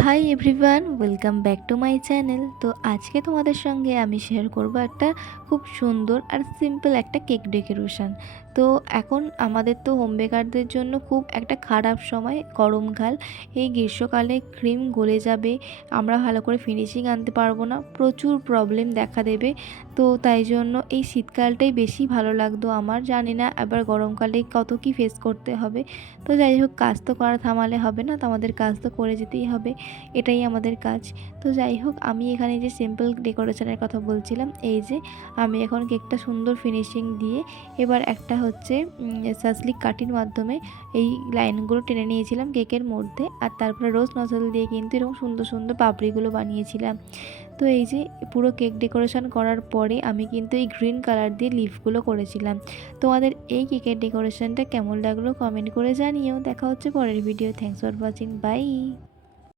Hi everyone, welcome back to my channel. তো আজকে তোমাদের সঙ্গে আমি শেয়ার করব একটা খুব সুন্দর আর সিম্পল একটা কেক ডেকোরেশন। তো এখন আমাদের তো হোম বেকারদের জন্য খুব একটা খারাপ সময় গরমকাল। এই গ্রীষ্মকালে ক্রিম গলে যাবে, আমরা ভালো করে ফিনিশিং আনতে পারবো না, প্রচুর প্রবলেম দেখা দেবে। তো তাই জন্য এই শীতকালটাই বেশি ভালো লাগতো আমার। জানি না এবার গরমকালে কত কি ফেস করতে হবে। তো যাই হোক, কাজ তো করা থামালে হবে না, তো আমাদের কাজ তো করে যেতেই হবে, এটাই আমাদের কাজ। তো যাই হোক, আমি এখানে যে সিম্পল ডেকোরেশনের কথা বলছিলাম, এই যে আমি এখন কেকটা সুন্দর ফিনিশিং দিয়ে এবার একটা হচ্ছে সাসলিক কাঠির মাধ্যমে এই লাইনগুলো টেনে নিয়েছিলাম কেকের মধ্যে, আর তারপরে রোজ নজল দিয়ে কিন্তু এরকম সুন্দর সুন্দর পাপড়িগুলো বানিয়েছিলাম। তো এই যে পুরো কেক ডেকোরেশন করার পরে আমি কিন্তু এই গ্রিন কালার দিয়ে লিফগুলো করেছিলাম। তোমাদের এই কেকের ডেকোরেশনটা কেমন লাগলো কমেন্ট করে জানিও। দেখা হচ্ছে পরের video. Thanks for watching, by.